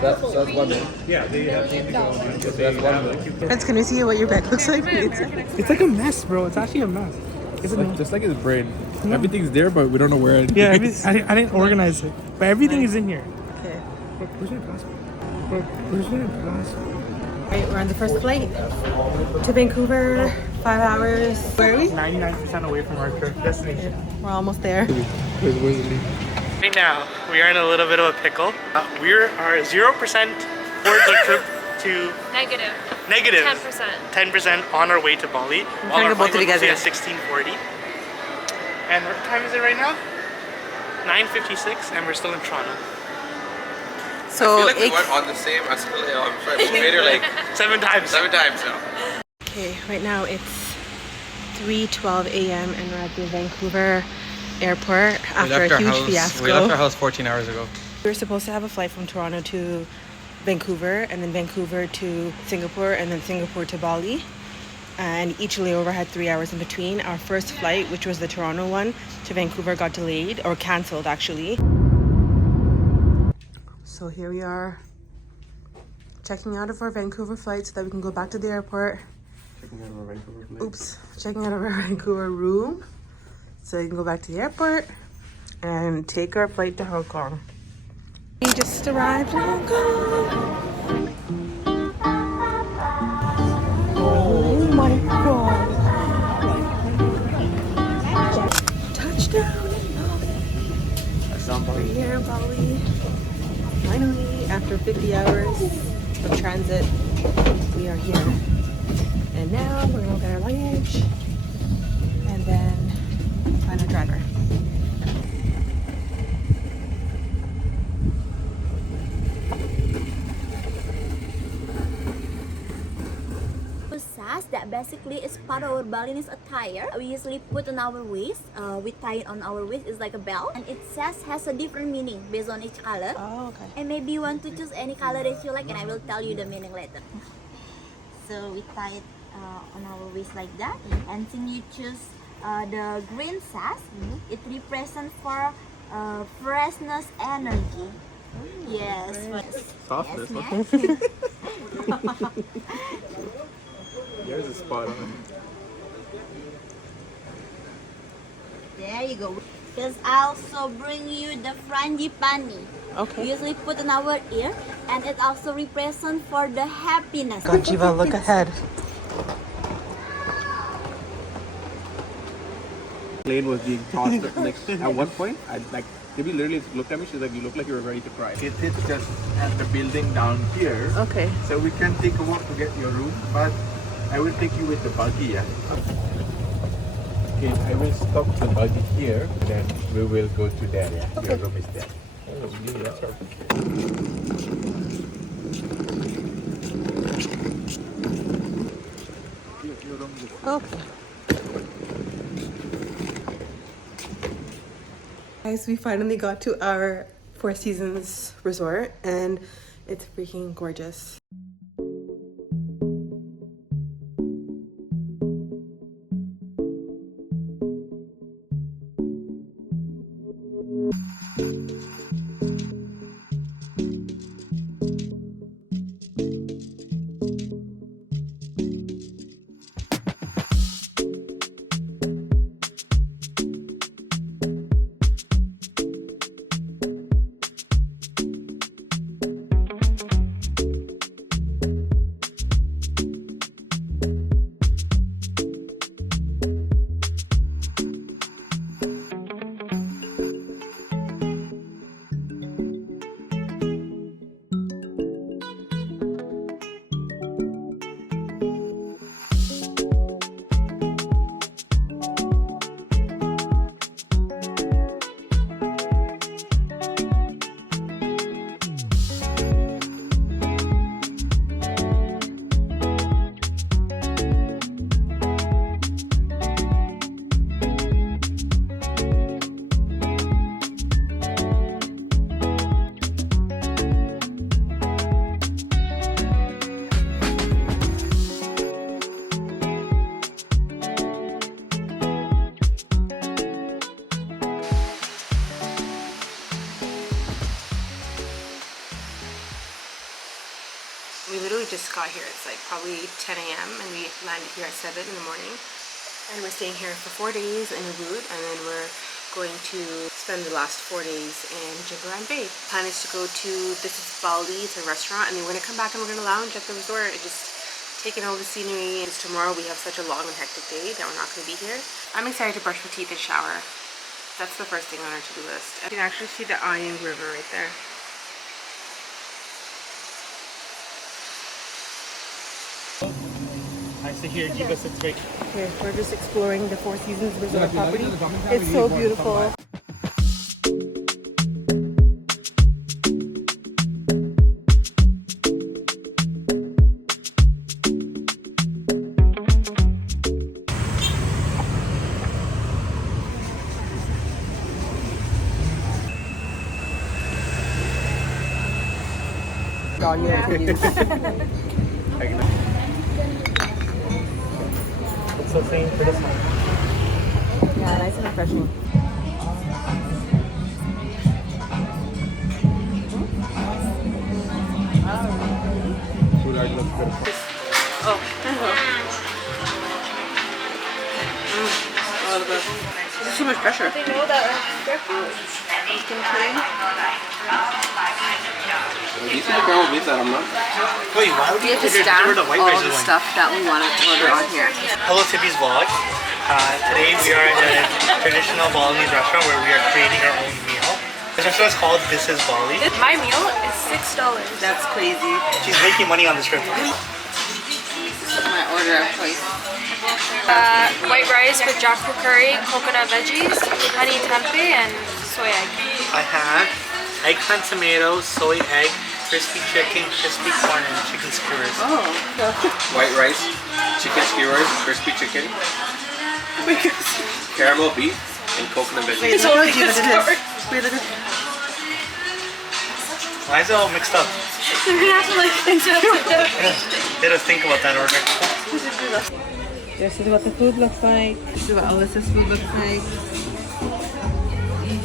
That's one man. Yeah, they have Friends, can we see what your bed looks like? It's like a mess, bro. It's actually a mess. It's Like, just like his brain. Everything's there, but we don't know where it yeah, is. I didn't organize it, but everything is in here. Okay. Look, where's my passport? Look, where's my passport? Alright, we're on the first flight to Vancouver. 5 hours. Where are we? 99% away from our destination. We're almost there. Where's the lead? Right now, we are in a little bit of a pickle. We are 0% towards our trip to Negative. negative 10%. 10% on our way to Bali. I'm trying to both of you guys at again. 16:40. And what time is it right now? 9:56, and we're still in Toronto. So, I feel like we went on the same we made it like 7 times. 7 times now. okay, right now it's 3:12 a.m. and we're at the Vancouver airport after a huge fiasco. We left our house 14 hours ago. We were supposed to have a flight from Toronto to Vancouver and then Vancouver to Singapore and then Singapore to Bali. And each layover had 3 hours in between. Our first flight, which was the Toronto one to Vancouver, got delayed or cancelled actually. So here we are checking out of our Vancouver flight so that we can go back to the airport. Checking out of our Vancouver flight. Oops, checking out of our Vancouver room so we can go back to the airport and take our flight to Hong Kong. We just arrived in Hong Kong. Oh my god. Touchdown in Bali. We're here in Bali. Finally, after 50 hours of transit, we are here. And now we're gonna get our luggage and then find a driver. Sash that basically is part of our Balinese attire. We usually put on our waist. We tie it on our waist. It's like a belt, and it says has a different meaning based on each color. Oh, okay. And maybe you want to choose any color that you like, and I will tell you the meaning later. So we tie it on our waist like that. And since you choose the green sash, it represents for freshness, energy. Yes. Softness. Yes, Yours is spot on. there you go. Because I also bring you the frangipani. Okay. We usually put in our ear, and it also represents for the happiness. God, Jiva, look ahead. Plane was being tossed. Like at one point, Debbie literally looked at me. She's like, "You look like you were ready to cry." It is just at the building down here. Okay. So we can take a walk to get your room, but I will take you with the buggy. Yeah. Okay, I will stop the buggy here. Then we will go to there. Yeah. Your room is there. Oh, really? That's perfect. Your room is Okay. Guys, we finally got to our Four Seasons resort and it's freaking gorgeous. got here. It's like probably 10 a.m. and we landed here at 7 in the morning. And we're staying here for 4 days in Ubud, and then we're going to spend the last 4 days in Jimbaran Bay. Plan is to go to This Is Bali, it's a restaurant, and then we're gonna come back and we're gonna lounge at the resort and just take in all the scenery. Because tomorrow we have such a long and hectic day that we're not gonna be here. I'm excited to brush my teeth and shower. That's the first thing on our to-do list. You can actually see the Iron River right there. Nice to hear. Give us a take. Okay, we're just exploring the Four Seasons Resort property. It's so beautiful. What's the same for this one? Yeah, nice and refreshing. Oh, this is too much pressure. Wait, why would We have to stamp all the stuff that we want to order on here. Hello Tippy's vlog. Today we are in a traditional Balinese restaurant where we are creating our own meal. This restaurant is called This Is Bali. My meal is $6. That's crazy. She's making money on this trip. This is my order of choice. White rice with jackfruit curry, coconut veggies, honey tempeh, and soy egg. I have eggplant tomato, soy egg, crispy chicken, crispy corn, and chicken skewers. Oh. White rice, chicken skewers, crispy chicken, caramel beef, and coconut veggies. Why is it all mixed up? We're gonna have to like Let us think about that order. This is what the food looks like. This is what Alyssa's food looks like.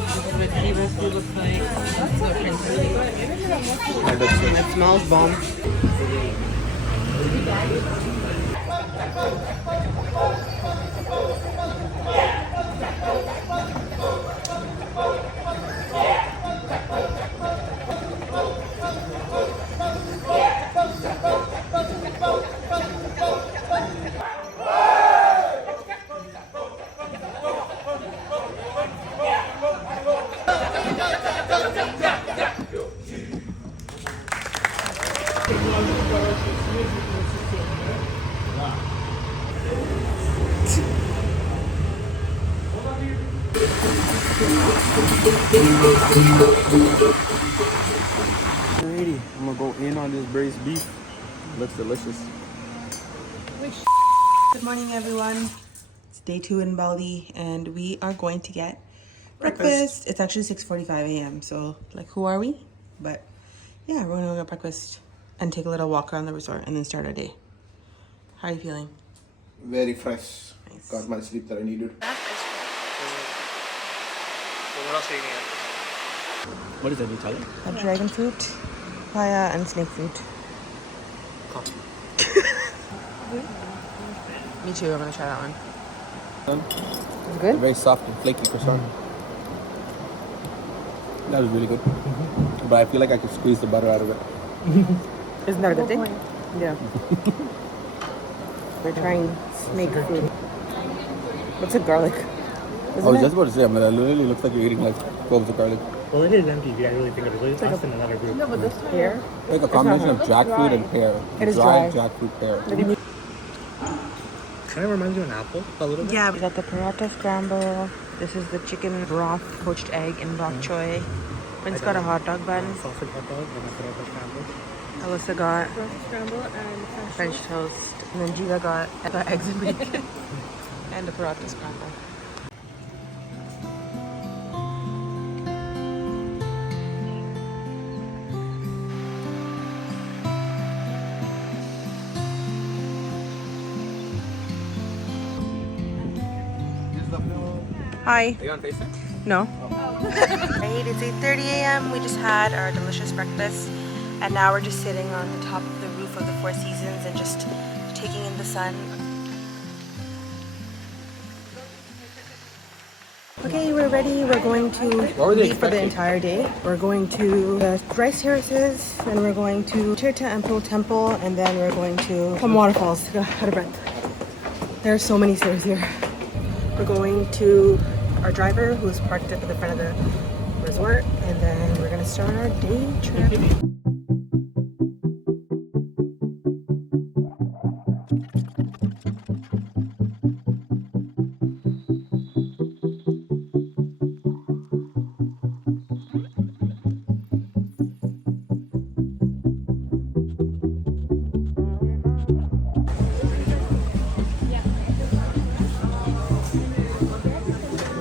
This is what Eva's food looks like. This is what Prince's. It smells bomb. Alrighty, I'm gonna go in on this braised beef. Looks delicious. Good morning, everyone. It's day 2 in Bali, and we are going to get breakfast. It's actually 6:45 a.m. So, like, who are we? But yeah, we're gonna go get breakfast and take a little walk around the resort, and then start our day. How are you feeling? Very fresh. Nice. Got my sleep that I needed. What else are you gonna get? What is that, Nutella? A dragon fruit, papaya, and snake fruit. Me too. I'm gonna try that one. Is it good? Very soft and flaky croissant. That was really good. But I feel like I could squeeze the butter out of it. Isn't that a good thing? Yeah. We're trying snake fruit. Looks like garlic. I was just about to say, it literally looks like you're eating like cloves of garlic. Well, it is empty if you really think of it. It's less than another group. No, but this pear. Like a combination of jackfruit and pear. It is Dried dry. jackfruit pear. Kind of reminds you of an apple a little bit. Yeah, we got the paratha scramble. This is the chicken broth, poached egg, and bok choy. Prince got a hot dog bun. Sausage hot dog and a paratha scramble. Alyssa got Scramble and French toast. And then Gina got eggs and bacon. And the paratha scramble. Hi. Are you on FaceTime? No. Right, it's 8:30 a.m. We just had our delicious breakfast, and now we're just sitting on the top of the roof off of the Four Seasons and just taking in the sun. Okay, we're ready. We're going to leave for the entire day. We're going to the rice terraces, then we're going to Tirta Empul temple, and then we're going to some waterfalls. Out of breath. There are so many stairs here. We're going to our driver who's parked up at the front of the resort, and then we're gonna start our day trip.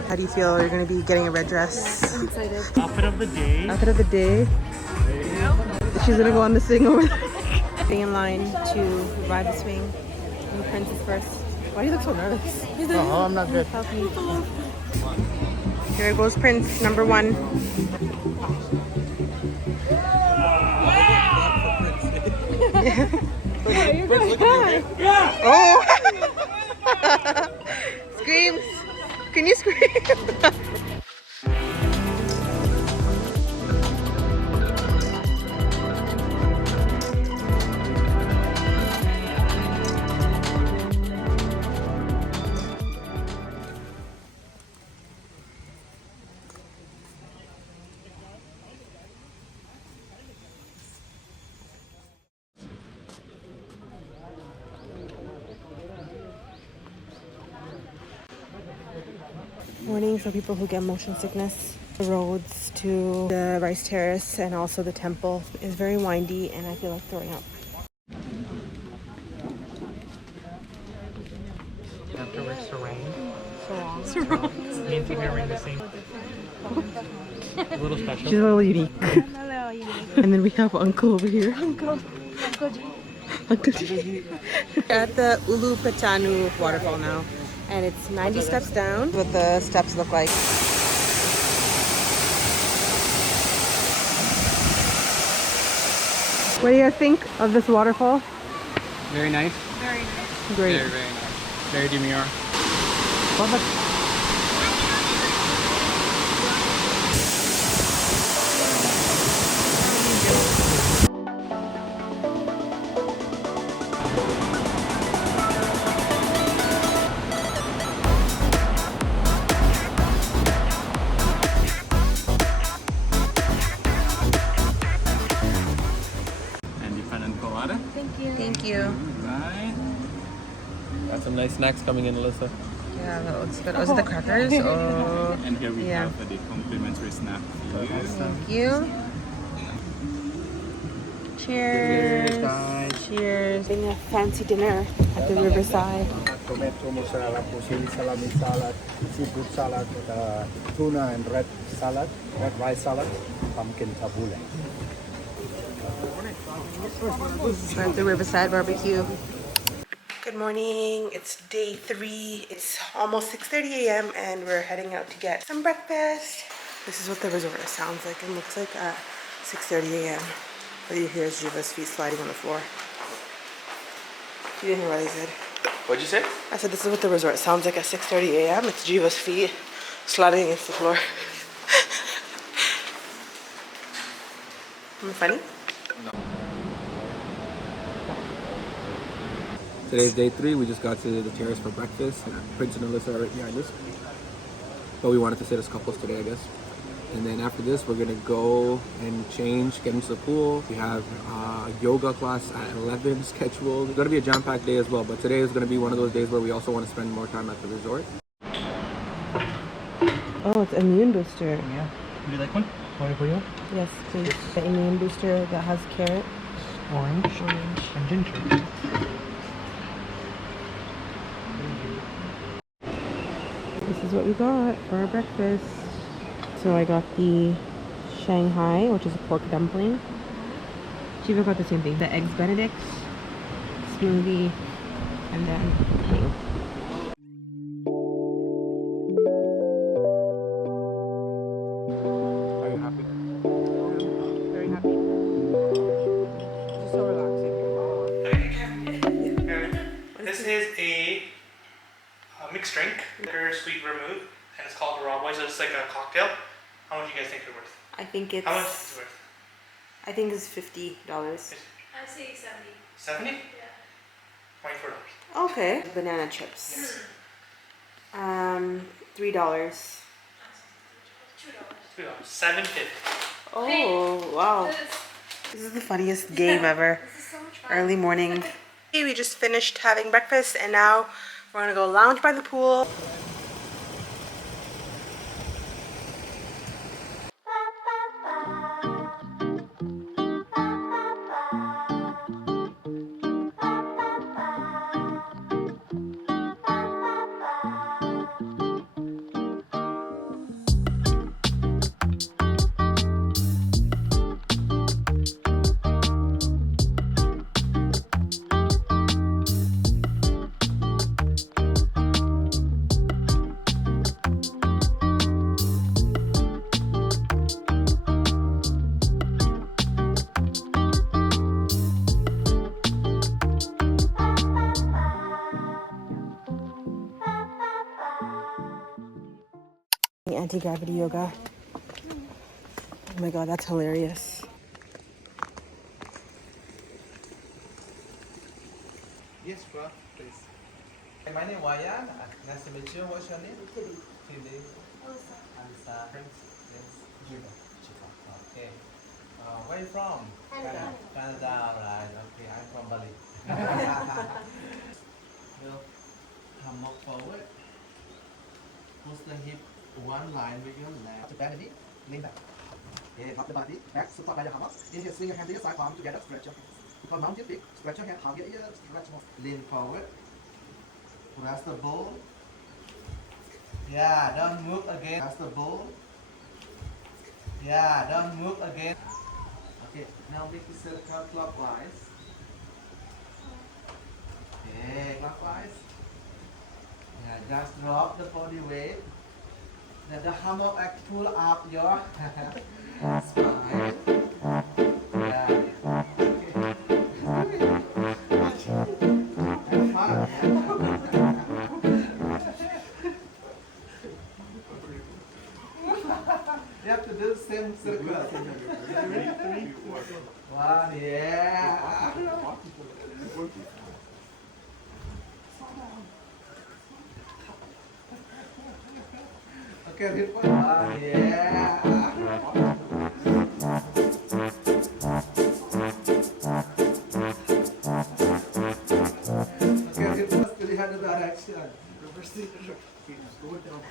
How do you feel? You're going to be getting a red dress. I'm excited. Outfit of the day. Outfit of the day. She's going to go on the swing over there. Staying in line to ride the swing. And Prince is first. Why do you look so nervous? Oh, I'm not good. Here goes Prince, number 1. Oh! Screams! Can you scream? Warning for people who get motion sickness. The roads to the rice terrace and also the temple is very windy and I feel like throwing up. After we're surrounded. Me and Tina are in the same. A little special. She's a little unique. And then we have Uncle over here. Uncle G. At the Petanu waterfall now. And it's 90 steps down. What the steps look like. What do you guys think of this waterfall? Very nice. Very nice. Great. Very, very nice. Very demure. Perfect. Thank you. Right. Got some nice snacks coming in, Alyssa. Yeah, that looks good. Oh, is it the crackers? Oh, And here we yeah. have the complimentary snack for you. Thank you. Cheers. Cheers. Having a fancy dinner at the riverside. Tomato mozzarella, fusilli salami salad, seafood salad, tuna and red salad, red rice salad, pumpkin tabbouleh. We're at the Riverside Barbecue. Good morning. It's day 3. It's almost 6:30 a.m. and we're heading out to get some breakfast. This is what the resort sounds like. It looks like at 6:30 a.m. All you hear is Jiva's feet sliding on the floor. You didn't hear what I said. What'd you say? I said this is what the resort sounds like at 6:30 a.m. It's Jiva's feet sliding against the floor. Am I funny? No. Today's day 3. We just got to the terrace for breakfast. Prince and Alyssa are right behind us. But we wanted to sit as couples today, I guess. And then after this, we're gonna go and change, get into the pool. We have a yoga class at 11 scheduled. It's gonna be a jam-packed day as well, but today is gonna be one of those days where we also want to spend more time at the resort. Oh, it's immune booster. Yeah. Would you like one? One for you? Yes, please. The immune booster that has carrot. Orange. And ginger. This is what we got for our breakfast. So I got the Shanghai, which is a pork dumpling. Shiva got the same thing. The eggs Benedict, smoothie, and then honey. Are you happy? Very happy. It's so relaxing. This is a mixed drink, bitter sweet vermouth, and it's called Raw Boy, so it's like a cocktail. How much do you guys think it's worth? I think it's. How much is it worth? I think it's $50. I say 70. 70? Yeah. $24. Okay. Banana chips. $3. $2. $2. $7.50. Oh wow! This is the funniest game ever. This is so much fun. Early morning. We just finished having breakfast and now we're gonna go lounge by the pool. Anti-gravity yoga. Oh my god, that's hilarious. Yes, bro, please. My name is Wayan. Nice to meet you. What's your name? Cindy. Alisa. Thanks. Yes. Judah. Okay. Where are you from? Canada. Right. Okay. I'm from Bali. Well, come up forward. Push the hip one line with your left. To bend the knee. Lean back. Okay. Drop the body. Back. Support by the hammock. Inhale. Swing your hand to your side. Palm together. Stretch your hands. Because mountain peak, stretch your hand, hug your ears, stretch more. Lean forward. Press the bowl. Yeah, don't move again. Press the bowl. Yeah, don't move again. Okay, now make the circle clockwise. Okay, clockwise. Yeah, just drop the body weight. Let the hammock pull up your spine. Yeah. You have to do the same circle. One, yeah. Okay, repeat one, yeah. Okay, reverse to the other direction. Reverse the other direction. Go down.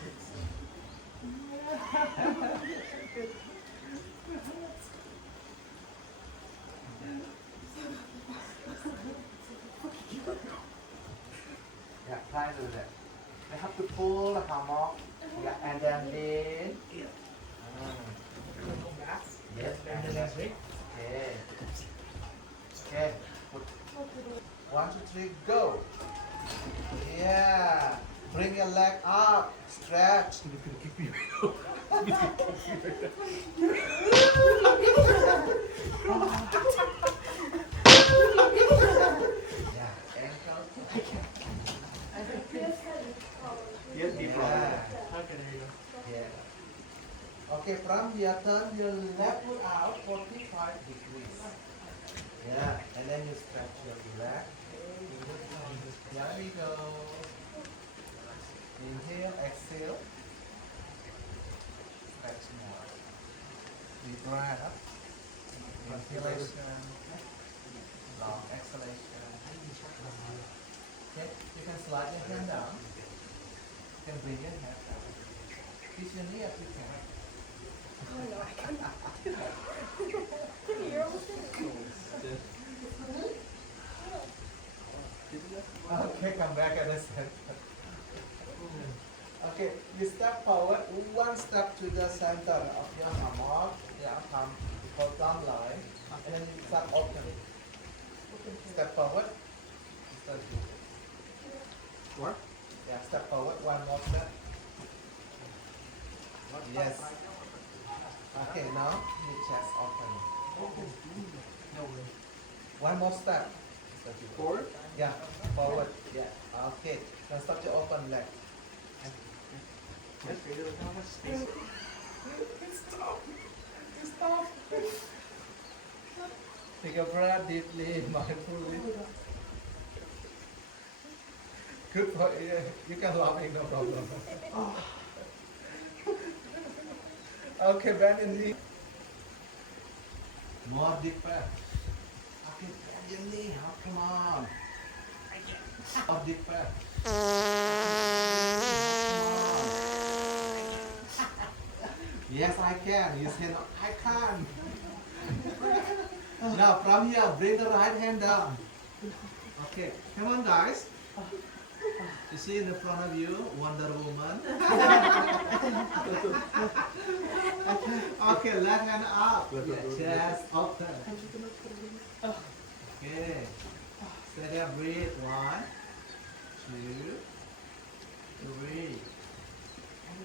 Yeah, try to do that. You have to pull the hammock. Yeah, and then lean. Yes, and then okay. Okay. Put 1, 2, 3, go. Yeah. Bring your leg up. Stretch. Okay, from here, turn your left foot out 45 degrees. Yeah, and then you stretch your leg. Here we go. Inhale, exhale. Stretch more. Deep breath. Inhalation. Long exhalation. Okay, you can slide your hand down. You can bring your head down. Kiss your knee if you can. Okay, come back at the center. Okay, you step forward, one step to the center of your hammock. Yeah, come hold down line, and then you start opening. Step forward. What? Yeah, step forward, one more step. Yes. Okay, now your chest open. One more step. Forward. Yeah, forward. Yeah. Okay. Now start to open leg. Stop. Stop. Take a breath deeply, mindfully. Good for you. You can laugh, no problem. Okay, bend in knee. More deep breath. Okay, bend your knee. Oh, come on. More deep breath. Yes, I can. You say, no, I can. Now, from here, bring the right hand down. Okay, come on, guys. You see in the front of you, Wonder Woman. Okay, left hand up. Chest open. Okay. Stay there, breathe. 1, 2, 3,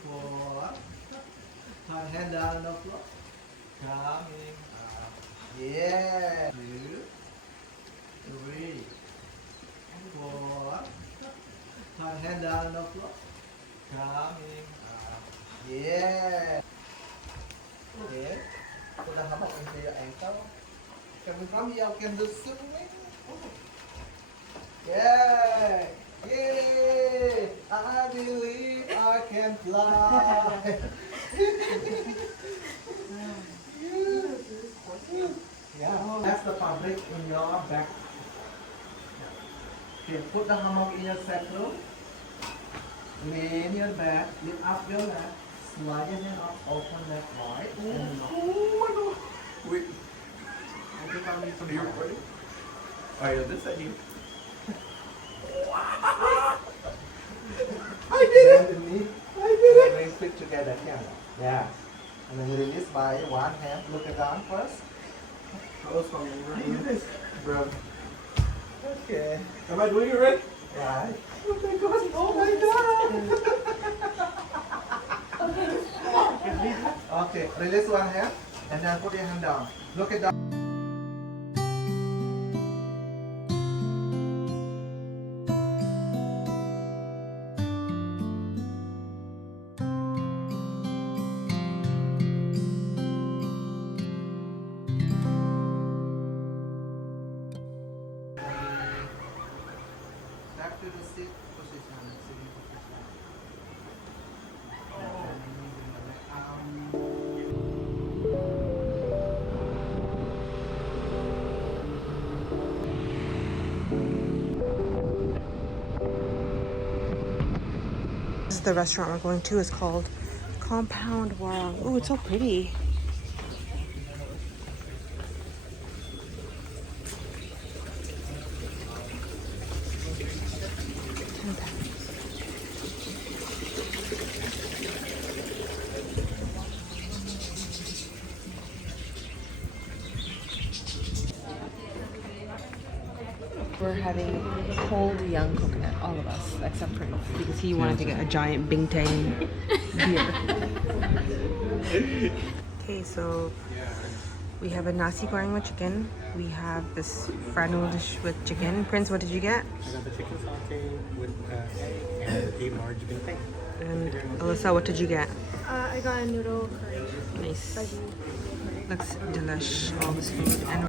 4. Put hand down on the floor. Coming up. Yeah. 2, 3, 4. Put hand down on the floor. Coming up. Yeah. Okay. Put the hammock into your ankle. Can we come here? Can do swimming? Yeah. Yay! I believe I can fly. Yeah, that's the fabric in your back. Okay, put the hammock in your sacrum. Lean your back, lift up your leg, slide your hand up, open leg wide. Oh, wait. I think I'll need some here, buddy. Alright, this side you. I did it! I did it! Bring feet together, yeah. And then release by one hand. Look it down first. Close for me, right? Bro. Okay. Am I doing it right? Right. Oh my god! Oh my god! Okay, release one hand and then put your hand down. Look it down. Back to the seat position. Sitting position. This is the restaurant we're going to. It's called Compound Warung. Oh, it's so pretty. We're having cold young coconut, all of us, except Prince, because he wanted to get a giant Bintang beer. Okay, so we have a nasi goreng with chicken. We have this fried noodle dish with chicken. Prince, what did you get? I got the chicken saute with egg and a large bintang. And Alyssa, what did you get? I got a noodle curry. Nice. Looks delish, all this food. And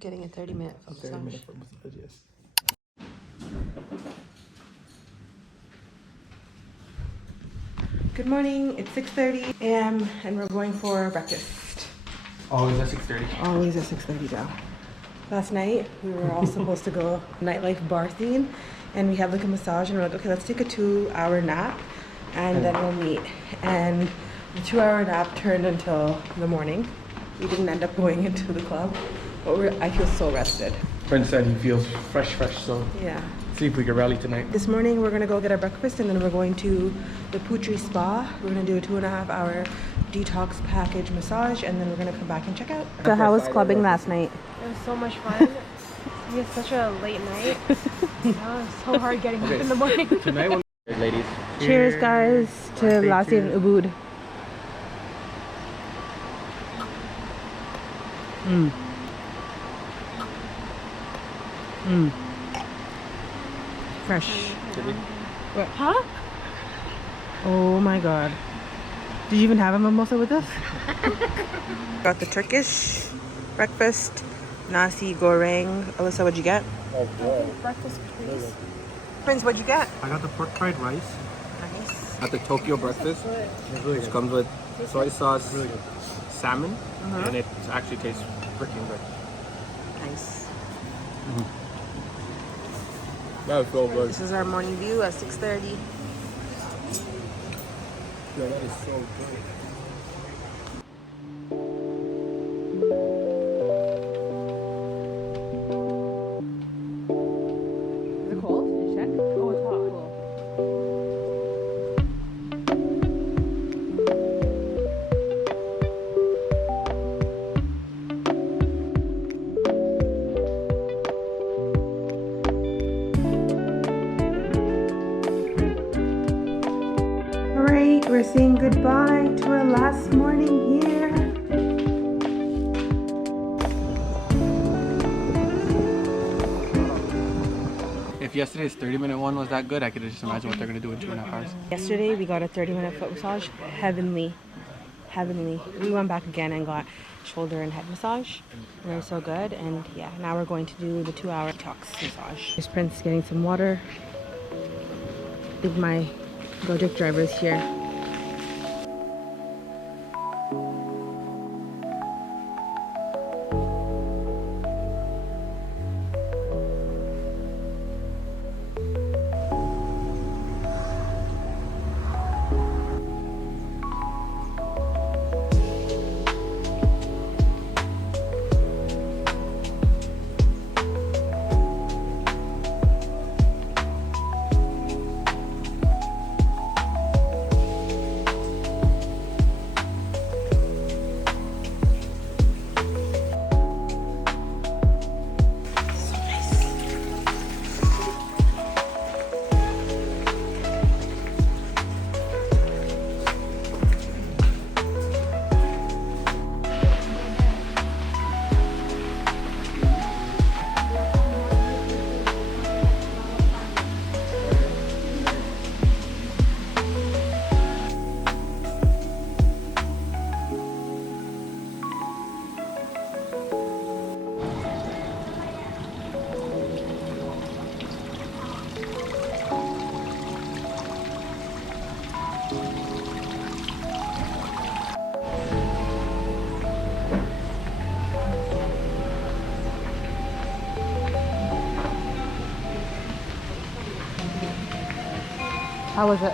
getting a 30-minute massage. Yes. Good morning, it's 6:30 a.m. and we're going for breakfast. Always at 6:30. Always at 6:30 though. Last night we were all supposed to go nightlife bar scene and we have like a massage and we're like, okay, let's take a 2-hour nap and then we'll meet. And the 2-hour nap turned until the morning. We didn't end up going into the club, but I feel so rested. Prince said he feels fresh, so Yeah. see if we can rally tonight. This morning we're gonna go get our breakfast and then we're going to the Putri Spa. We're gonna do a 2.5-hour detox package massage and then we're gonna come back and check out. So how was clubbing last night? It was so much fun. We had such a late night. It was so hard getting up in the morning. Tonight when ladies. Cheers, guys, to Lassi and Ubud. Fresh. What? Huh? Oh my god. Did you even have a mimosa with us? Got the Turkish breakfast, nasi goreng. Alyssa, what'd you get? Breakfast, please. Prince, what'd you get? I got the pork fried rice. Nice. At the Tokyo breakfast, which comes with soy sauce, salmon, and it actually tastes freaking good. Nice. That was so good. This is our morning view at 6:30. Yeah, that is so good. Is it cold? Did you check? Oh, it's hot. Cool. Alright, we're saying goodbye to our last morning here. If yesterday's 30-minute one was that good, I could just imagine what they're gonna do in 2.5 hours. Yesterday we got a 30-minute foot massage. Heavenly. Heavenly. We went back again and got shoulder and head massage. And they were so good. And yeah, now we're going to do the 2-hour detox massage. There's Prince getting some water. I think my Gojek driver is here. How was it?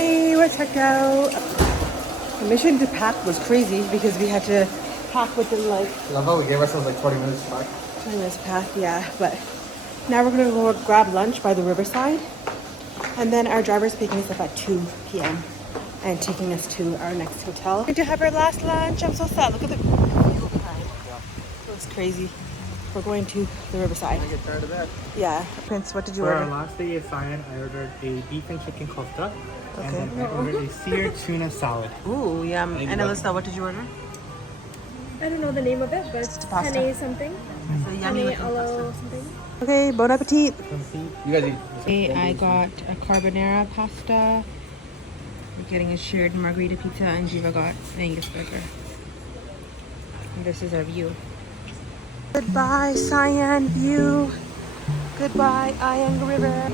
Hey, we're checked out. The mission to pack was crazy because we had to pack within like Love how we gave ourselves like 20 minutes to pack. 20 minutes to pack, yeah. But now we're gonna go grab lunch by the riverside. And then our driver's picking us up at 2 p.m. and taking us to our next hotel. We're going to have our last lunch. I'm so sad. Look at the view behind. It was crazy. We're going to the riverside. I get tired of that. Yeah. Prince, what did you For our order? last day at Sayan, I ordered a beef and chicken kofta. Okay. And then I ordered a seared tuna salad. Ooh, yum. And Alyssa, what did you order? I don't know the name of it, but It's pasta. penne something. So yummy Penne looking allo pasta. something. Okay, bon appetit. You guys eat. Okay, I got a carbonara pasta. We're getting a shared margarita pizza, and Jiva got an Angus burger. And this is our view. Goodbye, Sayan view. Goodbye, Ayang River.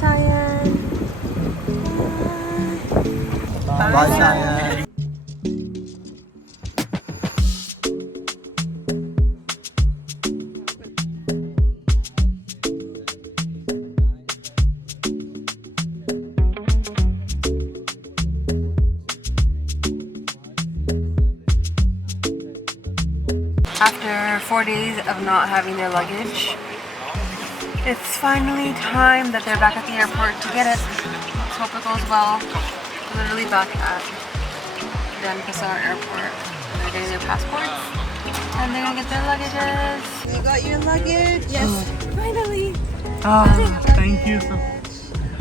Sayan. Bye. Bye, Sayan. After 4 days of not having their luggage, it's finally time that they're back at the airport to get it. Let's hope it goes well. Literally back at Denpasar Airport. They're getting their passports. And they're gonna get their luggages. You got your luggage? Yes. Finally. Thank you so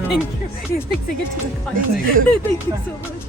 Thank you. He's like, take it to the car. Thank you so much.